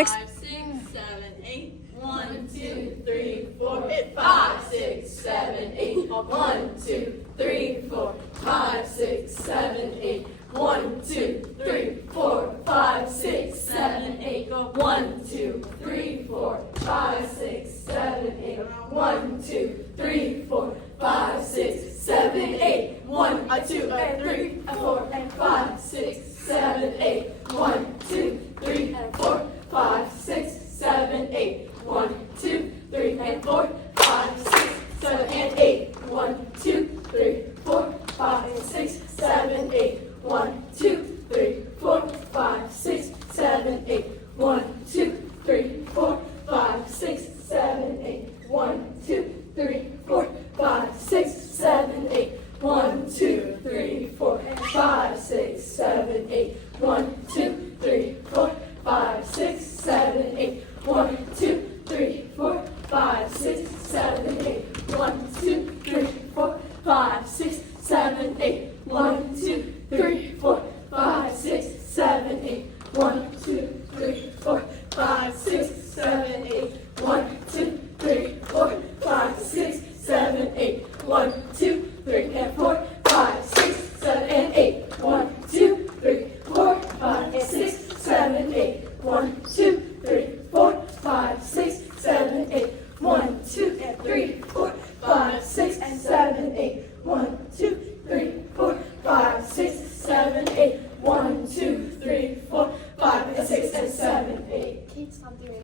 5, 6, 7, 8. 1, 2, 3, 4. Hit 5, 6, 7, 8. 1, 2, 3, 4. 5, 6, 7, 8. 1, 2, 3, 4. 5, 6, 7, 8. 1, 2, 3, 4. 5, 6, 7, 8. 1, 2, 3, 4. 5, 6, 7, 8. 1, 2, 3, 4, 5, 6, 7, 8. 1, 2, 3, 4, 5, 6, 7, 8. 1, 2, 3, 4, 5, 6, 7, 8. 1, 2, 3, 4, 5, 6, 7, 8. 1, 2, 3, 4, 5, 6, 7, 8. 1, 2, 3, 4, 5, 6, 7, 8. 1, 2, 3, 4, 5, 6, 7, 8. 1, 2, 3, 4, 5, 6, 7, 8. 1, 2, 3, 4, 5, 6, 7, 8. 1, 2, 3, 4, 5, 6, 7, 8. 1, 2, 3, 4, 5, 6, 7, 8. 1, 2, 3, 4, 5, 6, 7, 8. 1, 2, 3, 4, 5, 6, 7, 8. 1, 2, 3, 4, 5, 6, 7, 8. 1, 2, 3, and 4, 5, 6, 7, and 8. 1, 2, 3, 4, 5, 6, 7, 8. 1, 2, 3, 4, 5, 6, 7, 8. 1, 2, 3, 4,